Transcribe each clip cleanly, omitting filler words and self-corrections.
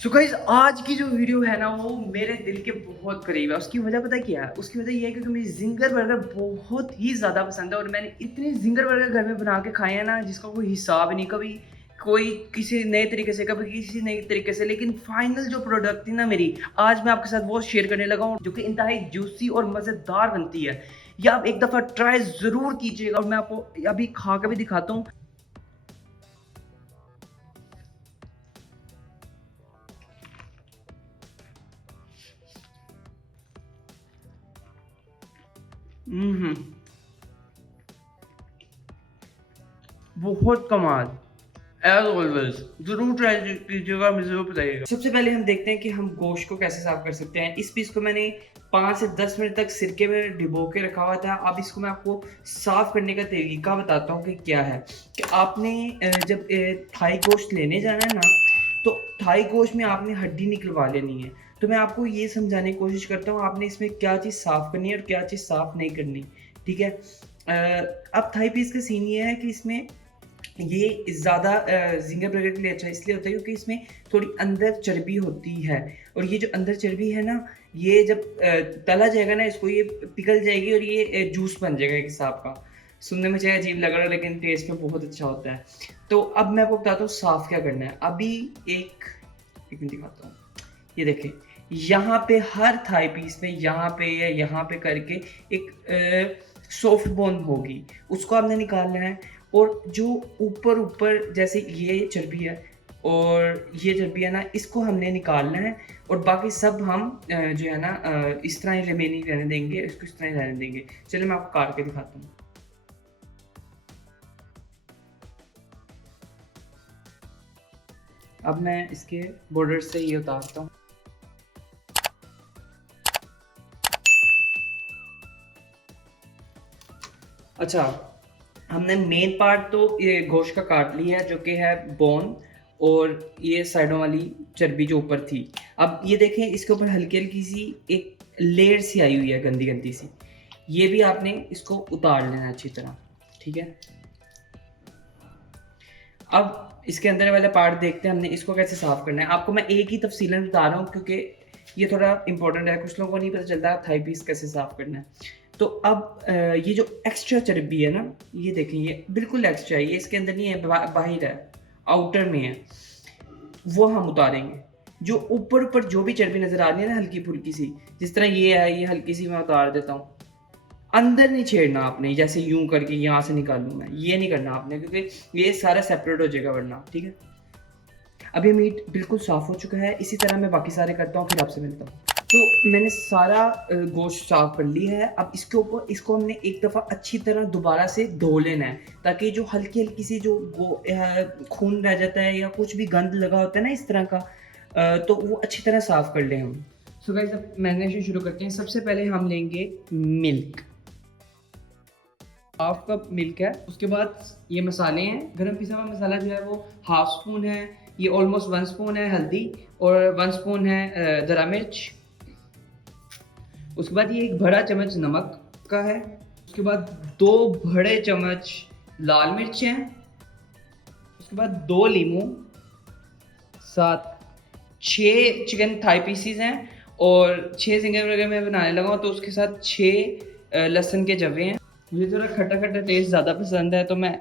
So guys, आज की जो वीडियो है ना वो मेरे दिल के बहुत करीब है। उसकी वजह पता है क्या है? उसकी वजह ये है क्योंकि मुझे जिंगर बर्गर बहुत ही ज़्यादा पसंद है और मैंने इतने जिंगर बर्गर घर में बना के खाए हैं ना जिसका कोई हिसाब नहीं। कभी कोई किसी नए तरीके से, कभी किसी नए तरीके से, लेकिन फाइनल जो प्रोडक्ट थी ना मेरी, आज मैं आपके साथ वो शेयर करने लगा हूँ जो कि इंतहाई जूसी और मज़ेदार बनती है। या आप एक दफ़ा ट्राई ज़रूर कीजिएगा और मैं आपको अभी खा के भी दिखाता हूँ। हम्म, बहुत कमाल। एज ऑलवेज जरूर ट्राई कीजिएगा, मुझे जरूर बताइएगा। सबसे पहले हम देखते हैं कि हम गोश्त को कैसे साफ कर सकते हैं। इस पीस को मैंने 5 से 10 मिनट तक सिरके में डिबो के रखा हुआ था। अब इसको मैं आपको साफ करने का तरीका बताता हूँ कि क्या है। कि आपने जब थाई गोश्त लेने जाना है ना, तो थाई गोश्त में आपने हड्डी निकलवा लेनी है। तो मैं आपको ये समझाने की कोशिश करता हूँ आपने इसमें क्या चीज़ साफ करनी है और क्या चीज़ साफ नहीं करनी। ठीक है। अब थाई पीस का सीन ये है कि इसमें ये ज़्यादा ज़िंगर बर्गर के लिए अच्छा इसलिए होता है क्योंकि इसमें थोड़ी अंदर चर्बी होती है। और ये जो अंदर चर्बी है ना, ये जब तला जाएगा ना, इसको ये पिघल जाएगी और ये जूस बन जाएगा एक हिसाब का। सुनने में चाहे अजीब लग रहा है लेकिन टेस्ट में बहुत अच्छा होता है। तो अब मैं आपको बताता हूँ साफ़ क्या करना है। अभी एक मिनट दिखाता हूँ। ये देखें, यहाँ पे हर थाई पीस में यहाँ पे या यहाँ पे करके एक सॉफ्ट बोन होगी, उसको आपने निकालना है। और जो ऊपर ऊपर जैसे ये चर्बी है और ये चर्बी है ना, इसको हमने निकालना है। और बाकी सब हम जो है ना इस तरह ही रिमेनिंग रहने देंगे, इसको इस तरह ही रहने देंगे। चलिए मैं आपको काट के दिखाता हूँ। अब मैं इसके बॉर्डर से ये उतारता हूँ। अच्छा, हमने मेन पार्ट तो ये गोश्त का काट लिया है जो कि है बोन और ये साइडों वाली चर्बी जो ऊपर थी। अब ये देखें, इसके ऊपर हल्की हल्की सी एक लेयर सी आई हुई है, गंदी गंदी सी। ये भी आपने इसको उतार लेना है अच्छी तरह। ठीक है। अब इसके अंदर वाला पार्ट देखते हैं हमने इसको कैसे साफ करना है। आपको मैं एक ही तफसीलन बता रहा हूँ क्योंकि ये थोड़ा इंपॉर्टेंट है, कुछ लोगों को नहीं पता चलता थाई पीस कैसे साफ करना है। तो अब ये जो एक्स्ट्रा चर्बी है ना, ये देखें, ये बिल्कुल एक्स्ट्रा है, ये इसके अंदर नहीं है, बाहर है, आउटर में है। वो हम उतारेंगे। जो ऊपर ऊपर जो भी चर्बी नजर आ रही है ना हल्की फुल्की सी, जिस तरह ये है, ये हल्की सी मैं उतार देता हूँ। अंदर नहीं छेड़ना आपने, जैसे यूं करके यहाँ से निकालूँ मैं, ये नहीं करना आपने क्योंकि ये सारा सेपरेट हो जाएगा वरना। ठीक है। अब ये मीट बिल्कुल साफ़ हो चुका है। इसी तरह मैं बाकी सारे करता हूँ, फिर आपसे मिलता हूँ। तो मैंने सारा गोश्त साफ़ कर लिया है। अब इसके ऊपर इसको हमने एक दफ़ा अच्छी तरह दोबारा से धो लेना है, ताकि जो हल्की हल्की सी जो खून रह जाता है या कुछ भी गंद लगा होता है ना इस तरह का, तो वो अच्छी तरह साफ़ कर लें हम। सो गाइस, अब मैरिनेशन शुरू करते हैं। सबसे पहले हम लेंगे मिल्क, हाफ कप मिल्क है। उसके बाद ये मसाले हैं। गरम पिसा हुआ मसाला जो है वो हाफ स्पून है। ये ऑलमोस्ट 1 स्पून है हल्दी और 1 स्पून है ज़रा मिर्च। उसके बाद ये एक बड़ा चम्मच नमक का है। उसके बाद 2 बड़े चम्मच लाल मिर्च हैं। उसके बाद 2 लीमू, साथ 6 चिकन थाई पीसीज हैं और 6 सिंगल बर्गर मैं बनाने लगा हूँ तो उसके साथ 6 लहसुन के जवे हैं। मुझे थोड़ा खट्टा खट्टा टेस्ट ज़्यादा पसंद है तो मैं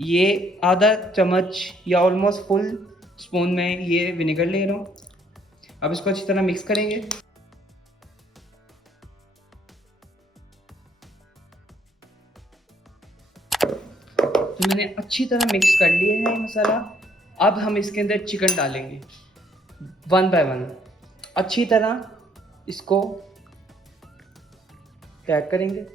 ये आधा चम्मच या ऑलमोस्ट फुल स्पून में ये विनेगर ले रहा हूँ। अब इसको अच्छी तरह मिक्स करेंगे। तो मैंने अच्छी तरह मिक्स कर लिया है ये मसाला। अब हम इसके अंदर चिकन डालेंगे 1 बाय 1। अच्छी तरह इसको पैक करेंगे।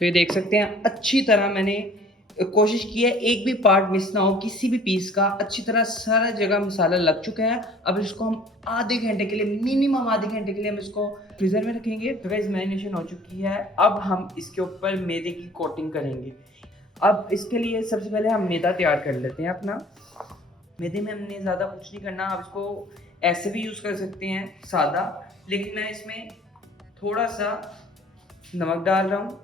तो ये देख सकते हैं अच्छी तरह मैंने कोशिश की है एक भी पार्ट मिस ना हो किसी भी पीस का। अच्छी तरह सारा जगह मसाला लग चुका है। अब इसको हम आधे घंटे के लिए, मिनिमम आधे घंटे के लिए हम इसको फ्रीजर में रखेंगे। तो गाइस, मैरिनेशन हो चुकी है। अब हम इसके ऊपर मैदे की कोटिंग करेंगे। अब इसके लिए सबसे पहले हम मैदा तैयार कर लेते हैं अपना। मैदे में हमने ज़्यादा कुछ नहीं करना। आप इसको ऐसे भी यूज़ कर सकते हैं सादा, लेकिन मैं इसमें थोड़ा सा नमक डाल रहा हूँ,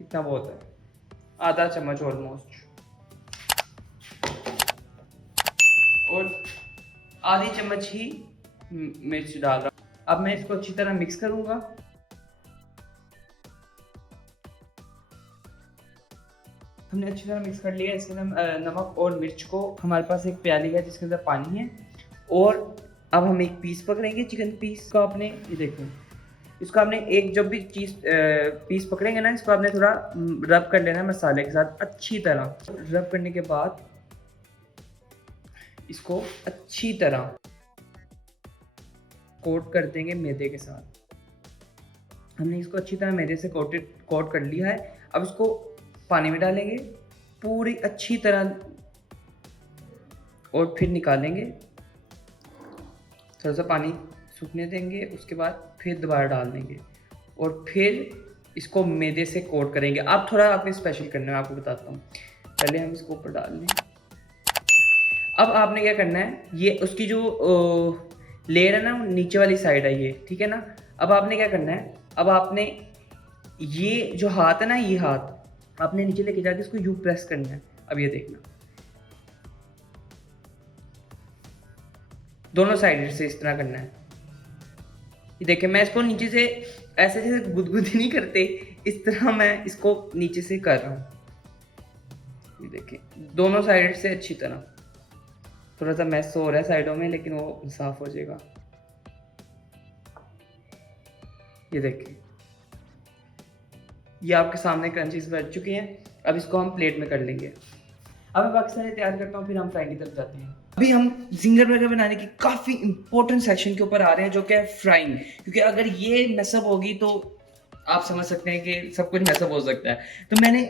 इतना बहुत है, आधा चम्मच ऑलमोस्ट, और आधी चम्मच ही मिर्च डाल रहा हूँ। अब मैं इसको अच्छी तरह मिक्स करूँगा। हमने अच्छी तरह मिक्स कर लिया। इसके अंदर नमक और मिर्च को, हमारे पास एक प्याली है जिसके अंदर पानी है, और अब हम एक पीस पकड़ेंगे चिकन पीस को। आपने ये देखो, इसको आपने एक जब भी चीज़ पीस पकड़ेंगे ना, इसको आपने थोड़ा रब कर लेना है मसाले के साथ अच्छी तरह। रब करने के बाद इसको अच्छी तरह कोट कर देंगे मैदे के साथ। हमने इसको अच्छी तरह मैदे से कोट कर लिया है। अब इसको पानी में डालेंगे पूरी अच्छी तरह, और फिर निकालेंगे, थोड़ा सा पानी सूखने देंगे, उसके बाद फिर दोबारा डाल देंगे, और फिर इसको मैदे से कोट करेंगे। अब थोड़ा आपने स्पेशल करना है, आपको बताता हूँ। पहले हम इसको ऊपर डाल दें। अब आपने क्या करना है, ये उसकी जो लेयर है ना, नीचे वाली साइड है ये, ठीक है ना। अब आपने क्या करना है, अब आपने ये जो हाथ है ना, ये हाथ आपने नीचे लेके जाके इसको यूं प्रेस करना है। अब ये देखना, दोनों साइड से इस तरह करना है। ये देखिए, मैं इसको नीचे से ऐसे जैसे गुदगुदी नहीं करते, इस तरह मैं इसको नीचे से कर रहा हूँ। ये देखिए, दोनों साइड से अच्छी तरह। थोड़ा सा मैस हो रहा है साइडों में, लेकिन वो साफ हो जाएगा। ये देखिए, ये आपके सामने क्रंचीज बन चुके हैं। अब इसको हम प्लेट में कर लेंगे। अब मैं बाकी सारे तैयार करता हूँ, फिर हम फ्राई की तरफ जाते हैं। अभी हम जिंगर बर्गर बनाने की काफ़ी इंपॉर्टेंट सेक्शन के ऊपर आ रहे हैं, जो कि है फ्राइंग। क्योंकि अगर ये मैसअप होगी तो आप समझ सकते हैं कि सब कुछ मैसअप हो सकता है। तो मैंने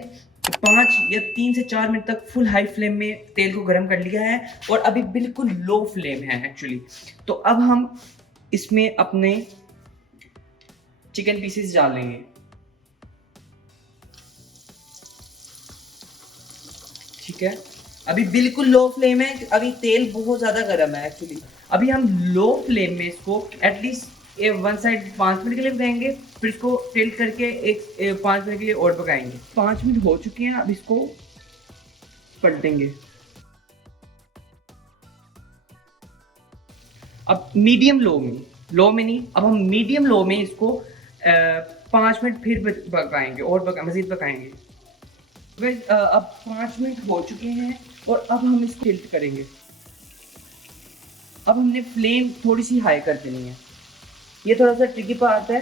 5 या 3 से 4 मिनट तक फुल हाई फ्लेम में तेल को गर्म कर लिया है, और अभी बिल्कुल लो फ्लेम है एक्चुअली। तो अब हम इसमें अपने चिकन पीसेस डालेंगे। ठीक है, अभी बिल्कुल लो फ्लेम है, अभी तेल बहुत ज़्यादा गर्म है एक्चुअली। अभी हम लो फ्लेम में इसको एटलीस्ट वन साइड 5 मिनट के लिए पकाएंगे, फिर इसको टिल्ट करके 5 मिनट के लिए और पकाएंगे। 5 मिनट हो चुके हैं, अब इसको पलटेंगे। अब मीडियम लो में नहीं, अब हम मीडियम लो में इसको 5 मिनट फिर पकाएंगे, और मज़ीद पकाएंगे। अब 5 मिनट हो चुके हैं, और अब हम इसको टिल्ट करेंगे। अब हमने फ्लेम थोड़ी सी हाई कर देनी है। ये थोड़ा सा ट्रिकी पार्ट है,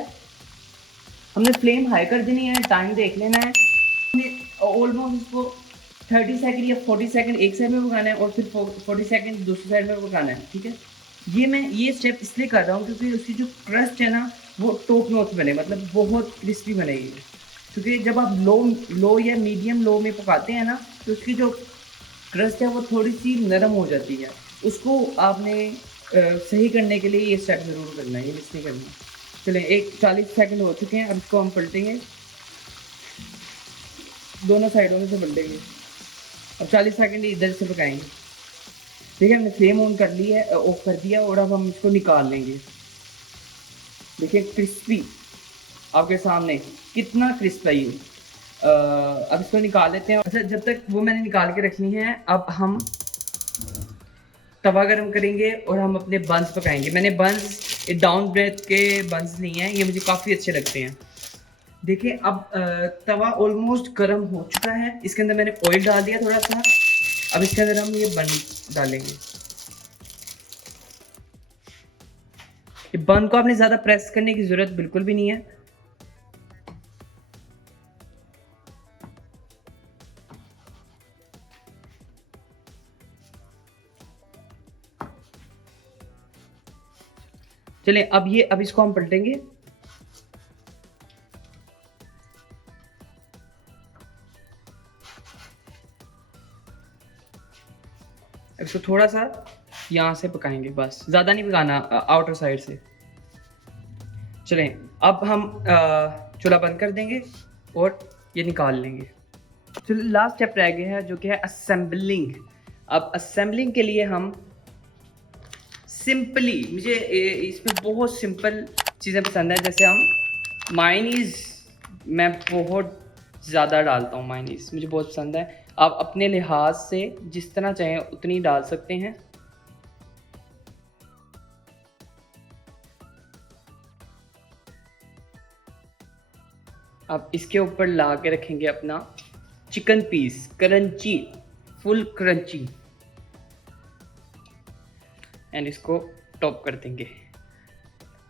हमने फ्लेम हाई कर देनी है, टाइम देख लेना है। हमने ऑलमोस्ट इसको 30 सेकंड या 40 सेकंड एक साइड में पकाना है, और फिर 40 सेकंड दूसरी साइड में पकाना है। ठीक है, मैं ये स्टेप इसलिए कर रहा हूँ क्योंकि उसकी जो क्रस्ट है ना, वो टॉप नॉच बने, मतलब बहुत क्रिस्पी बनेगी। क्योंकि जब आप लो या मीडियम लो में पकाते हैं ना, तो उसकी जो क्रस्ट है वो थोड़ी सी नरम हो जाती है। उसको आपने सही करने के लिए ये स्टेप ज़रूर करना है, ये मिस नहीं करना। चलें, 40 सेकंड हो चुके हैं, अब इसको हम पलटेंगे, दोनों साइडों में से पलटेंगे। अब 40 सेकंड इधर से पकाएंगे। ठीक है, हमने फ्लेम ऑन कर लिया है, ऑफ कर दिया, और अब हम इसको निकाल लेंगे। देखिए, क्रिस्पी आपके सामने कितना क्रिस्प है ये। अब इसको निकाल लेते हैं। अच्छा, जब तक वो मैंने निकाल के रखनी है, अब हम तवा गरम करेंगे और हम अपने बंस पकाएंगे। मैंने बंस डाउन ब्रेथ के बंस लिए हैं, ये मुझे काफ़ी अच्छे लगते हैं। देखिए, अब तवा ऑलमोस्ट गरम हो चुका है। इसके अंदर मैंने ऑयल डाल दिया थोड़ा सा। अब इसके अंदर हम ये बन डालेंगे। ये बन को आपने ज़्यादा प्रेस करने की ज़रूरत बिल्कुल भी नहीं है। चलिए, अब इसको हम पलटेंगे। इसको थोड़ा सा यहाँ से पकाएंगे, बस ज़्यादा नहीं पकाना, आउटर साइड से। चलें, अब हम चूल्हा बंद कर देंगे और ये निकाल लेंगे। चलो, लास्ट स्टेप रह गया है, जो कि है असेंबलिंग। अब असेंबलिंग के लिए हम सिंपली, मुझे इसमें बहुत सिंपल चीज़ें पसंद है। जैसे हम मायोनीज़ मैं बहुत ज़्यादा डालता हूँ, मायोनीज़ मुझे बहुत पसंद है। आप अपने लिहाज से जिस तरह चाहें उतनी डाल सकते हैं। अब इसके ऊपर ला के रखेंगे अपना chicken piece, crunchy, full crunchy, and इसको टॉप कर देंगे।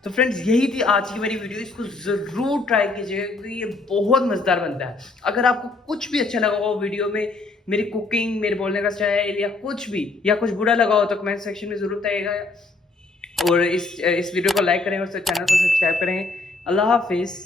तो फ्रेंड्स यही थी आज की मेरी वीडियो, इसको ज़रूर ट्राई कीजिएगा क्योंकि ये बहुत मज़ेदार बनता है। अगर आपको कुछ भी अच्छा लगा हो वीडियो में, मेरी कुकिंग, मेरे बोलने का स्टाइल या कुछ भी, या कुछ बुरा लगा हो तो कमेंट सेक्शन में ज़रूर बताइएगा। और इस वीडियो को लाइक करें और चैनल को सब्सक्राइब करें। अल्लाह हाफिज़।